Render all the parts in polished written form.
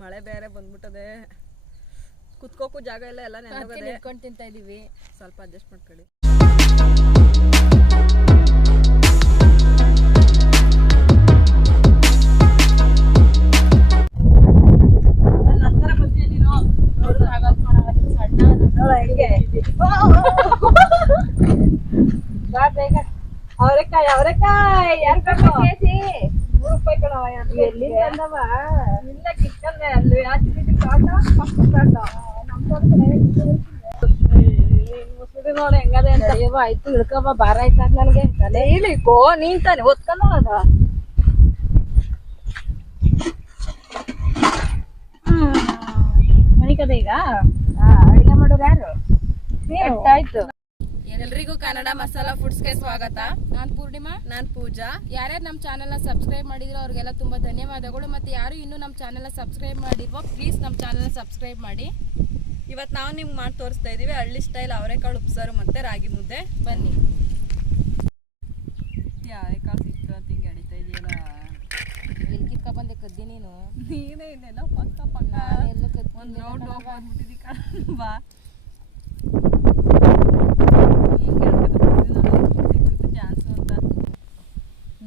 ಮಳೆ ಬೇರೆ ಬಂದ್ಬಿಟ್ಟದೆ, ಕುತ್ಕೋಕು ಜಾಗ ಇಲ್ಲ, ಎಲ್ಲ ನೆನಪದೆ. ನಿಂತ್ಕೊಂಡು ತಿಂತಾ ಇದೀವಿ, ಸ್ವಲ್ಪ ಅಡ್ಜಸ್ಟ್ ಮಾಡ್ಕೊಳ್ಳಿ. ಅವರೆಕಾಯಿ ಯಾರು ಕೆಜಿ ₹3 ಕಣವ. ಎಲ್ಲಿ ತಂದವ ಇಲ್ಲ ಕಿಕ್ಕಂದೆ ಅಲ್ಲಿ ಮುಸುಡಿ ನೋಡಿ ಹೆಂಗದೆ ಅಂತ. ಆಯ್ತು ಇಳ್ಕಮ್ಮ ಬಾರ ಆಯ್ತಾಗ ನನಗೆ ತಲೆ ಇಳಿಕೋ ನೀನ್ ತಾನೆ ಓದ್ಕೊಂಡ ಅದ. ಮನಿಕದೆ ಈಗ ಅಡಿಗೆ ಮಾಡೋರು ಯಾರು? ಆಯ್ತು. ಎಲ್ರಿಗೂ ಕನ್ನಡ ಮಸಾಲಾ ಫುಡ್ಸ್ಗೆ ಸ್ವಾಗತ. ನಾನ್ ಪೂರ್ಣಿಮಾ, ನಾನ್ ಪೂಜಾ. ಯಾರ್ಯಾರು ನಮ್ಮ ಚಾನೆಲ್ನ ಸಬ್ಸ್ಕ್ರೈಬ್ ಮಾಡಿದ್ರು ಅವ್ರಿಗೆಲ್ಲ ತುಂಬಾ ಧನ್ಯವಾದಗಳು. ಮತ್ತೆ ಯಾರು ಇನ್ನೂ ನಮ್ಮ ಚಾನೆಲ್ನ ಸಬ್ಸ್ಕ್ರೈಬ್ ಮಾಡಿಲ್ವೋ ಪ್ಲೀಸ್ ನಮ್ಮ ಚಾನೆಲ್ನ ಸಬ್ಸ್ಕ್ರೈಬ್ ಮಾಡಿ. ಇವತ್ತು ನಾವು ನಿಮ್ಗೆ ಮಾಡಿ ತೋರಿಸ್ತಾ ಇದೀವಿ ಹಳ್ಳಿ ಸ್ಟೈಲ್ ಅವರೆಕಾಳು ಉಪ್ಸಾರು ಮತ್ತೆ ರಾಗಿ ಮುದ್ದೆ. ಬನ್ನಿ. ಅವರೆಕಾಳು ಸಿಕ್ತು ಅಂತ ಹಿಂಗೆ ಅಡಿತಾ ಇದೆಯಲ್ಲ, ಎಲ್ಲಿ ಕಿತ್ಕ ಬಂದೆ ಕದ್ದಿ ನೀನು? ನೀನೇ ಇನ್ನೆಲ್ಲ ಪಕ್ಕ ಪಕ್ಕ ಎಲ್ಲ ಒಂದು ರೌಂಡ್ ಹೋಗ್ಬಿಟ್ಟಿದ್ದಿ ಬಾ.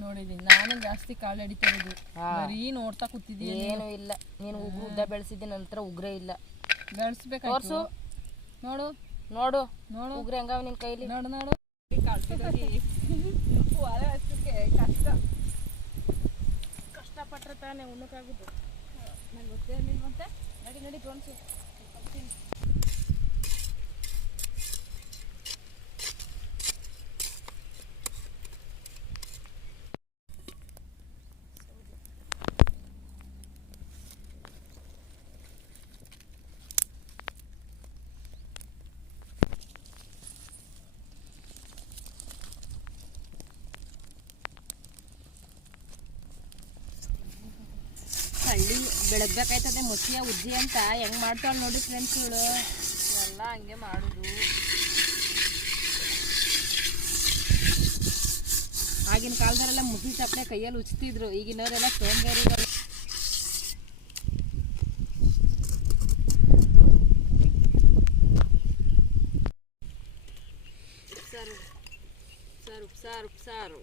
ನೋಡಿದೀನಿ ನಾನು ಜಾಸ್ತಿ ಕಾಳು ಅಡಿತಾ ಇರೋದು, ಬರೀ ನೋಡ್ತಾ ಕೂತಿದ್ದೀನಿ. ಏನು ಇಲ್ಲ, ನೀನು ಉದ್ದ ಬೆಳೆಸಿದ್ದೆ, ನಂತರ ಉಗ್ರೇ ಇಲ್ಲ. ಬೆಳೆಸ್ಬೇಕು. ತೋರ್ಸು, ನೋಡು ನೋಡು ನೋಡು ಉಗ್ರೆ ಹಂಗಾವ ನಿನ್ ಕೈಲಿ. ನೋಡು ನೋಡು ಕಷ್ಟಪಟ್ರೆ ತಾನೇ ಉಣ್ಣಕ್ಕಾಗುದು. ನಂಗೆ ಗೊತ್ತೇ ಮತ್ತೆ ನಡಿ ನಡಿ ತೋರಿಸು. ಹಳ್ಳಿ ಬೆಳಗ್ಬೇಕಾಯ್ತದೆ ಮುಸಿಯ ಉಜ್ಜಿ ಅಂತ ಹೆಂಗ್ ಮಾಡ್ತಾಳ ನೋಡಿ ಫ್ರೆಂಡ್ಸ್ಗಳು. ಎಲ್ಲ ಹಂಗೆ ಮಾಡುದು. ಆಗಿನ ಕಾಲದವರೆಲ್ಲ ಮುಸಿ ಚಪ್ಪಲೆ ಕೈಯಲ್ಲಿ ಉಚ್ತಿದ್ರು, ಈಗಿನವರೆಲ್ಲ ಸೋಂಬೇರಿಗಳು. ಉಪ್ಸಾರು ಉಪ್ಸಾರು ಉಪ್ಸಾರು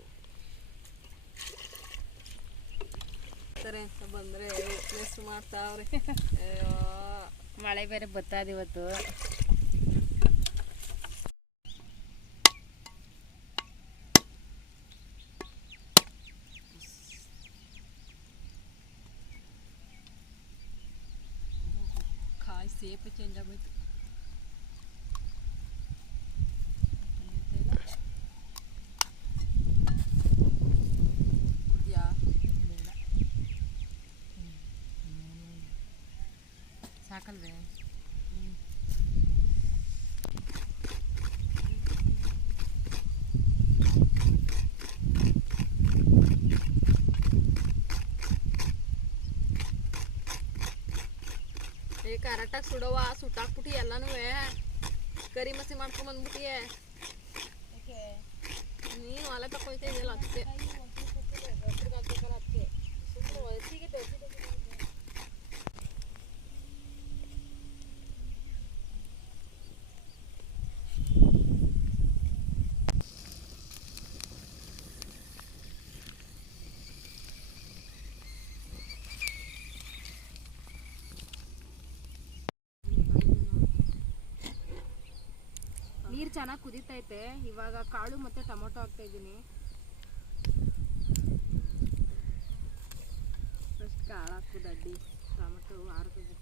ಉಪ್ಸಾರು ಅಂತ ಬಂದ್ರೆ ಉಪನ್ಯಾಸ ಮಾಡ್ತಾವ್ರೆ. ಮಳೆ ಬೇರೆ ಬತ್ತಾದ ಇವತ್ತು. ಕಾಯಿ ಸೇಪೆ ಚೇಂಜ್ ಆಗೋಯ್ತು. ಸಾಕಲ್ವೇ? ಕರೆಕ್ಟಾಗಿ ಸುಡವ, ಸುಟ್ಟಾಕ್ಬಿಟ್ಟು ಎಲ್ಲನೂ ಕರಿ ಮಸಿ ಮಾಡ್ಕೊಂಡ್ ಬಂದ್ಬಿಟ್ಟಿಯೇ. ನೀನು ಅಲೆ ತಕೊಯ್ತಾ ಇದೆಯಲ್ಲ ಅದಕ್ಕೆ. ನೀರು ಚೆನ್ನಾಗಿ ಕುದೀತೈತೆ. ಇವಾಗ ಕಾಳು ಮತ್ತು ಟೊಮೊಟೊ ಹಾಕ್ತಾ ಇದ್ದೀನಿ. ಫಸ್ಟ್ ಕಾಳು ಹಾಕೋದು ಅಡ್ಡಿ, ಟೊಮೊಟೊ ಆರ್ತದೆ.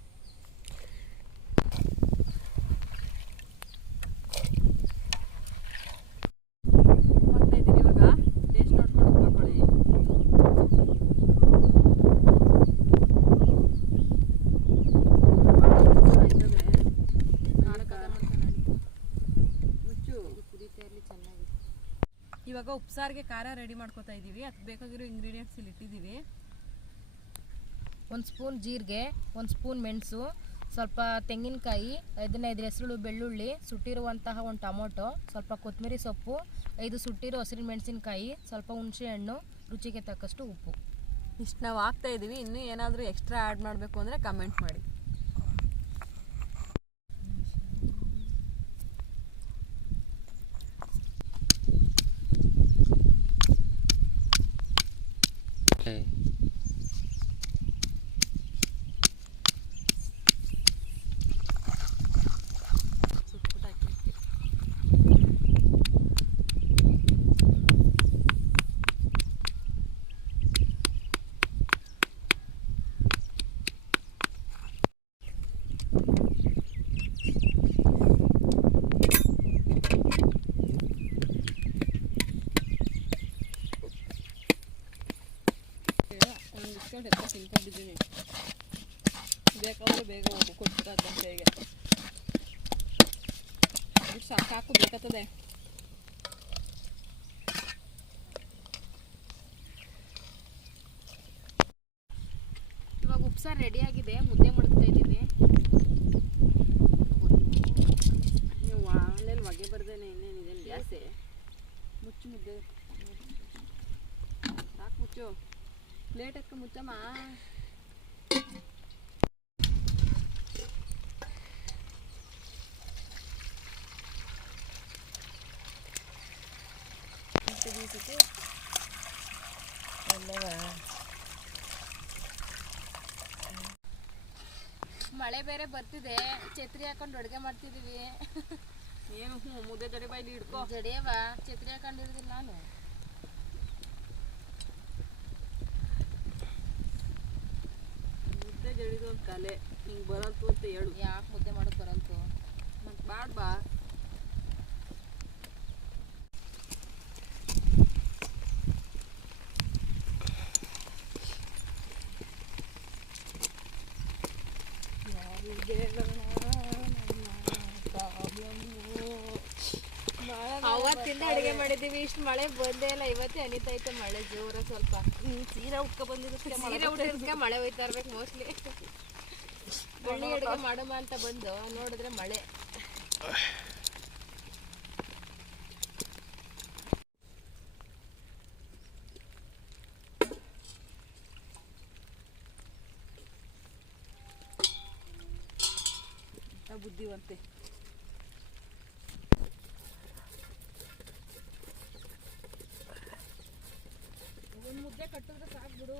ಮಾಡ್ತಾ ಇದ್ದೀನಿ ಇವಾಗ. ಟೇಸ್ಟ್ ನೋಡ್ಕೊಂಡು ಉಪ್ಪಾಕೊಳ್ಳಿ. ಇವಾಗ ಉಪ್ಸಾರಿಗೆ ಖಾರ ರೆಡಿ ಮಾಡ್ಕೋತಾ ಇದೀವಿ. ಅದಕ್ಕೆ ಬೇಕಾಗಿರೋ ಇಂಗ್ರೀಡಿಯೆಂಟ್ಸ್ ಇಲ್ಲಿ ಇಟ್ಟಿದ್ದೀವಿ. 1 ಸ್ಪೂನ್ ಜೀರಿಗೆ, 1 ಸ್ಪೂನ್ ಮೆಣಸು, ಸ್ವಲ್ಪ ತೆಂಗಿನಕಾಯಿ, 15 ಹೆಸರು ಬೆಳ್ಳುಳ್ಳಿ, ಸುಟ್ಟಿರುವಂತಹ 1 ಟೊಮೊಟೊ, ಸ್ವಲ್ಪ ಕೊತ್ತಂಬರಿ ಸೊಪ್ಪು, 5 ಸುಟ್ಟಿರೋ ಹಸಿರು ಮೆಣಸಿನಕಾಯಿ, ಸ್ವಲ್ಪ ಹುಣಸೆ ಹಣ್ಣು, ರುಚಿಗೆ ತಕ್ಕಷ್ಟು ಉಪ್ಪು. ಇಷ್ಟು ನಾವು ಹಾಕ್ತಾ ಇದ್ದೀವಿ. ಇನ್ನೂ ಏನಾದರೂ ಎಕ್ಸ್ಟ್ರಾ ಆ್ಯಡ್ ಮಾಡಬೇಕು ಅಂದರೆ ಕಮೆಂಟ್ ಮಾಡಿ. ಒಂದು ಬಿಸ್ಕೆಟ್ ತಿನ್ಕೊಂಡಿದ್ದೀನಿ. ಬೇಕಾದ್ರೆ ಬೇಗ ಹೋಗು ಕೊಡ್ತೀರ ಗಂಟೆಗೆ ಸಾಕು ಬೇಕಾಗ್ತದೆ. ಇವಾಗ ಉಪ್ಸಾರು ರೆಡಿ ಆಗಿದೆ, ಮುದ್ದೆ ಮಾಡ್ತಾ ಇದ್ದೀವಿ. ನೀವು ಆನ್ಲೈನ್ ಹೊಗೆ ಬರ್ದೇನೆ ಇನ್ನೇನಿದೆ ಜಾಸ್ತಿ ಮುಚ್ಚು ಮುದ್ದೆ ಸಾಕು ಮುಚ್ಚು. ಪ್ಲೇಟ್ ಎತ್ಕೊ ಮುಚ್ಚಮ್ಮ. ಮಳೆ ಬೇರೆ ಬರ್ತಿದೆ, ಛತ್ರಿ ಹಾಕೊಂಡು ಅಡುಗೆ ಮಾಡ್ತಿದೀವಿ. ಏನು ಮುದ್ದೆ ಜಡಿ ಬಾಯ್ಲಿ ಹಿಡ್ಕೊ. ಜಡಿಯವ ಛತ್ರಿ ಹಾಕೊಂಡಿರೋದಿಲ್ಲ ನಾನು. ಮುದ್ದೆ ಜಡಿದು ಒಂದು ಕಲೆ ಹಿಂಗೆ ಬರಲ್ತು ಅಂತ ಹೇಳು. ಯಾಕೆ ಮುದ್ದೆ ಮಾಡೋದು ಬರಲ್ತು? ಮತ್ತೆ ಬಾಡ್ಬಾ. ಅವತ್ತಿಂದ ಅಡುಗೆ ಮಾಡಿದ್ದೀವಿ, ಇಷ್ಟು ಮಳೆ ಬಂದೇ ಇಲ್ಲ. ಇವತ್ತೇ ಅನಿತೈತೆ ಮಳೆ ಜೋರ. ಸ್ವಲ್ಪ ಸೀರೆ ಉಟ್ಕೊ ಬಂದಿದ್ದಕ್ಕೆ ಸೀರೆ ಉಟ್ಟಿದ್ಕೆ ಮಳೆ ಹೋಯ್ತಾ ಇರ್ಬೇಕು ಮೋಸ್ಟ್ಲಿ. ಬೆಳ್ಳಿ ಅಡುಗೆ ಮಾಡಮ್ಮ ಅಂತ ಬಂದು ನೋಡಿದ್ರೆ ಮಳೆ. ಬುದ್ಧಿವಂತೆ. ಒಂದು ಮುದ್ದೆ ಕಟ್ಟಿದ್ರೆ ಸಾಕು ಬಿಡು.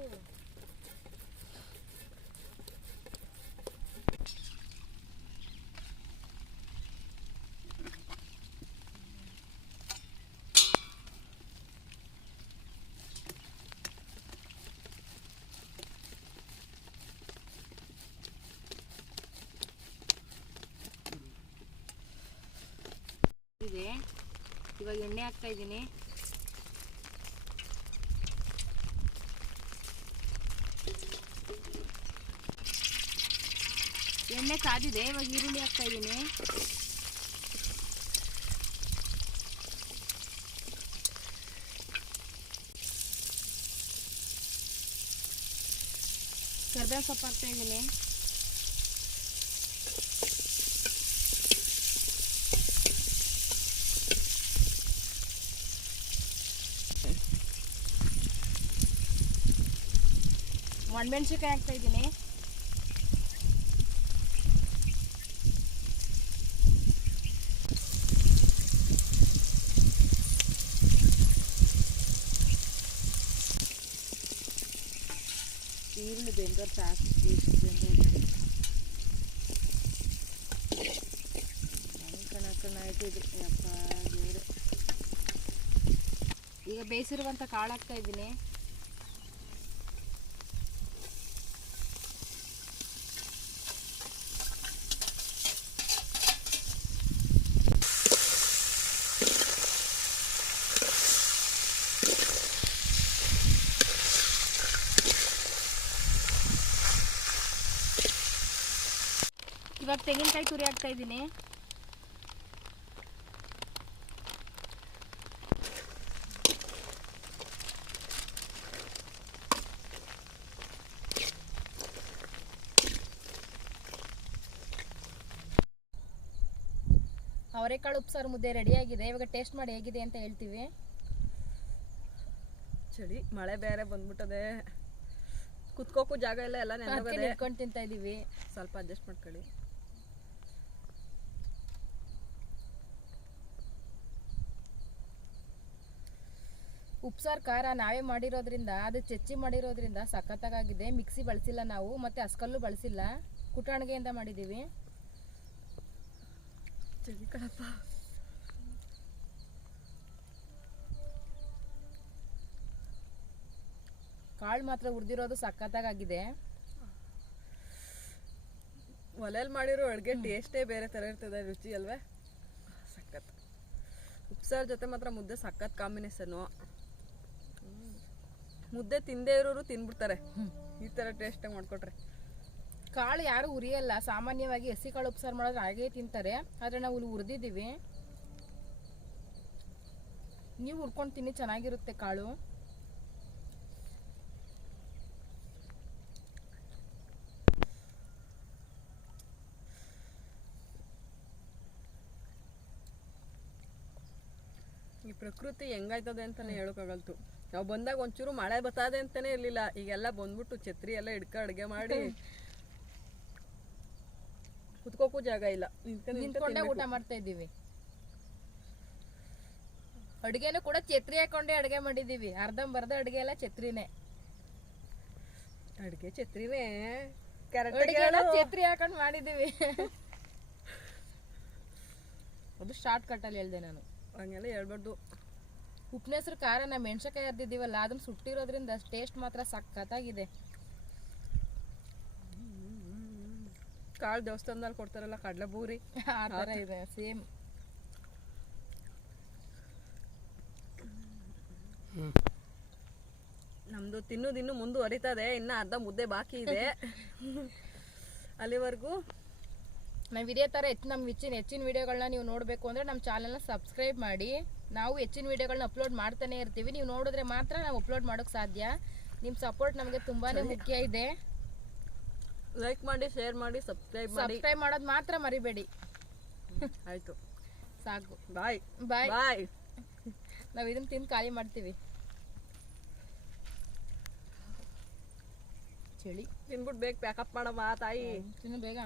ಇದೆ ಇವಾಗ ಎಣ್ಣೆ ಹಾಕ್ತಾ ಇದ್ದೀನಿ. ಎಣ್ಣೆ ಕಾದಿದೆ, ಇವಾಗ ಈರುಳ್ಳಿ ಹಾಕ್ತಾ ಇದ್ದೀನಿ. ಕರ್ಬೇವು ಸೊಪ್ಪು ಹಾಕ್ತಾ ಇದ್ದೀನಿ. ಒಣಮೆಣ್ಸಿನ್ಕಾಯಿ ಹಾಕ್ತಾ ಇದ್ದೀನಿ. ಈರುಳ್ಳಿ ಬೆಂಗರ್ ಸಾಕು. ಕಣ ಆಯ್ತು ಇದು. ಯಪ್ಪ ದೇವ್ರೆ. ಈಗ ಬೇಯಿಸಿರುವಂಥ ಕಾಳು ಹಾಕ್ತಾ ಇದ್ದೀನಿ. ಇವಾಗ ತೆಂಗಿನಕಾಯಿ ತುರಿ ಹಾಕ್ತಾ ಇದ್ದೀನಿ. ಅವರೆಕಾಳು ಉಪ್ಸಾರು ಮುದ್ದೆ ರೆಡಿಯಾಗಿದೆ. ಇವಾಗ ಟೇಸ್ಟ್ ಮಾಡಿ ಹೇಗಿದೆ ಅಂತ ಹೇಳ್ತೀವಿ. ಚಳಿ ಮಳೆ ಬೇರೆ ಬಂದ್ಬಿಟ್ಟದೆ. ಕುತ್ಕೋಕು ಜಾಗ ಇಲ್ಲ, ಎಲ್ಲ ಅದಕ್ಕೆ ನೆನಪದೆ. ನಿಂತ್ಕೊಂಡು ತಿಂತಾ ಇದೀವಿ. ಸ್ವಲ್ಪ ಅಡ್ಜಸ್ಟ್ ಮಾಡ್ಕೊಳ್ಳಿ. ಉಪ್ಸಾರು ಖಾರ ನಾವೇ ಮಾಡಿರೋದ್ರಿಂದ, ಅದು ಚೆಚ್ಚಿ ಮಾಡಿರೋದ್ರಿಂದ ಸಖತ್ತಾಗಿದೆ. ಮಿಕ್ಸಿ ಬಳಸಿಲ್ಲ ನಾವು, ಮತ್ತೆ ಹಸ್ಕಲ್ಲು ಬಳಸಿಲ್ಲ, ಕುಟಾಣಿಗೆಯಿಂದ ಮಾಡಿದ್ದೀವಿ. ಚಳಿ ಕಣಪ್ಪ. ಕಾಳು ಮಾತ್ರ ಹುರಿದಿರೋದು ಸಖತ್ತಾಗಿದೆ. ಒಲೆಯಲ್ಲಿ ಮಾಡಿರೋ ಅಡುಗೆ ಟೇಸ್ಟೇ ಬೇರೆ ಥರ ಇರ್ತದೆ, ರುಚಿ ಅಲ್ವೇ? ಸಖತ್. ಉಪ್ಸಾರು ಜೊತೆ ಮಾತ್ರ ಮುದ್ದೆ ಸಖತ್ ಕಾಂಬಿನೇಷನ್ನು. ಮುದ್ದೆ ತಿಂದೇ ಇರೋರು ತಿನ್ಬಿಡ್ತಾರೆ ಈ ಥರ ಟೇಸ್ಟಾಗಿ ಮಾಡ್ಕೊಟ್ರೆ. ಕಾಳು ಯಾರು ಹುರಿಯಲ್ಲ, ಸಾಮಾನ್ಯವಾಗಿ ಹಸಿ ಕಾಳು ಉಪ್ಸಾರು ಮಾಡೋದು ಹಾಗೇ ತಿಂತಾರೆ. ಆದರೆ ನಾವು ಇಲ್ಲಿ ಹುರಿದಿದ್ದೀವಿ. ನೀವು ಹುರ್ಕೊಂಡು ತಿನ್ನಿ, ಚೆನ್ನಾಗಿರುತ್ತೆ ಕಾಳು. ಈ ಪ್ರಕೃತಿ ಹೆಂಗಾಯ್ತದೆ ಅಂತಾನೆ ಹೇಳೋಕ್ಕಾಗಲ್ತು. ನಾವು ಬಂದಾಗ ಒಂಚೂರು ಮಳೆ ಬರ್ತದೆ ಅಂತಾನೆ ಇರ್ಲಿಲ್ಲ, ಈಗೆಲ್ಲ ಬಂದ್ಬಿಟ್ಟು ಛತ್ರಿ ಎಲ್ಲ ಹಿಡ್ಕ ಅಡುಗೆ ಮಾಡಿ ಕುತ್ಕೋಕು ಜಾಗ ಇಲ್ಲ, ನಿಂತ್ಕೊಂಡೇ ಊಟ ಮಾಡ್ತಾ ಇದ್ದೀವಿ. ಅಡುಗೆನೂ ಕೂಡ ಛತ್ರಿ ಹಾಕೊಂಡೇ ಅಡುಗೆ ಮಾಡಿದ್ದೀವಿ. ಅರ್ಧಂಬರ್ಧ ಅಡುಗೆ ಎಲ್ಲ ಛತ್ರಿನೇ. ಅಡುಗೆ ಛತ್ರಿನೇ ಛತ್ರಿ ಹಾಕೊಂಡು ಮಾಡಿದ್ದೀವಿ. ಅದು ಶಾರ್ಟ್ ಕಟ್ ಅಲ್ಲಿ ಹೇಳ್ದೆ ನಾನು, ಹಂಗೆಲ್ಲ ಹೇಳ್ಬಾರ್ದು. ಉಪ್ಪಿನ ಹೆಸರು ಖಾರ ನಾವು ಮೆಣಸಿನಕಾಯಿ ಅರ್ದಿದ್ದೀವಲ್ಲ, ಅದನ್ನ ಸುಟ್ಟಿರೋದ್ರಿಂದ ಟೇಸ್ಟ್ ಮಾತ್ರ ಸಖತ್ತಾಗಿದೆ. ಕಾಳು ದೇವಸ್ಥಾನದಲ್ಲಿ ಕೊಡ್ತಾರಲ್ಲ ಕಡಲೆ ಬೂರಿ, ಆ ಥರ ಇದೆ ಸೇಮ್. ನಮ್ದು ತಿನ್ನೋದಿನ್ನು ಮುಂದುವರಿತದೆ, ಇನ್ನ ಅರ್ಧ ಮುದ್ದೆ ಬಾಕಿ ಇದೆ. ಅಲ್ಲಿವರೆಗೂ ನಾವು ಇದೇ ಥರ ನಮ್ಮ ಹೆಚ್ಚಿನ ವಿಡಿಯೋಗಳನ್ನ ನೀವು ನೋಡಬೇಕು ಅಂದರೆ ನಮ್ಮ ಚಾನಲ್ನ ಸಬ್ಸ್ಕ್ರೈಬ್ ಮಾಡಿ. ನಾವು ಹೆಚ್ಚಿನ ವಿಡಿಯೋಗಳನ್ನ ಅಪ್ಲೋಡ್ ಮಾಡ್ತಾನೆ ಇರ್ತೀವಿ. ನೀವು ನೋಡಿದ್ರೆ ಮಾತ್ರ ನಾವು ಅಪ್ಲೋಡ್ ಮಾಡೋಕ್ಕೆ ಸಾಧ್ಯ. ನಿಮ್ಮ ಸಪೋರ್ಟ್ ನಮಗೆ ತುಂಬಾ ಮುಖ್ಯ ಇದೆ. ಲೈಕ್ ಮಾಡಿ, ಶೇರ್ ಮಾಡಿ, ಸಬ್ಸ್ಕ್ರೈಬ್ ಮಾಡೋದು ಮಾತ್ರ ಮರಿಬೇಡಿ. ಆಯ್ತು, ಸಾಕು. ಬಾಯ್ ಬಾಯ್ ಬಾಯ್. ನಾವು ಇದನ್ನ ತಿಂದು ಖಾಲಿ ಮಾಡ್ತೀವಿ. ಚಳಿ ತಿನ್ಬಿಟ್ಟು ಬೇಗ ಪ್ಯಾಕಪ್ ಮಾಡಮ್ಮ ತಾಯಿ. ತಿನ್ನು ಬೇಗ.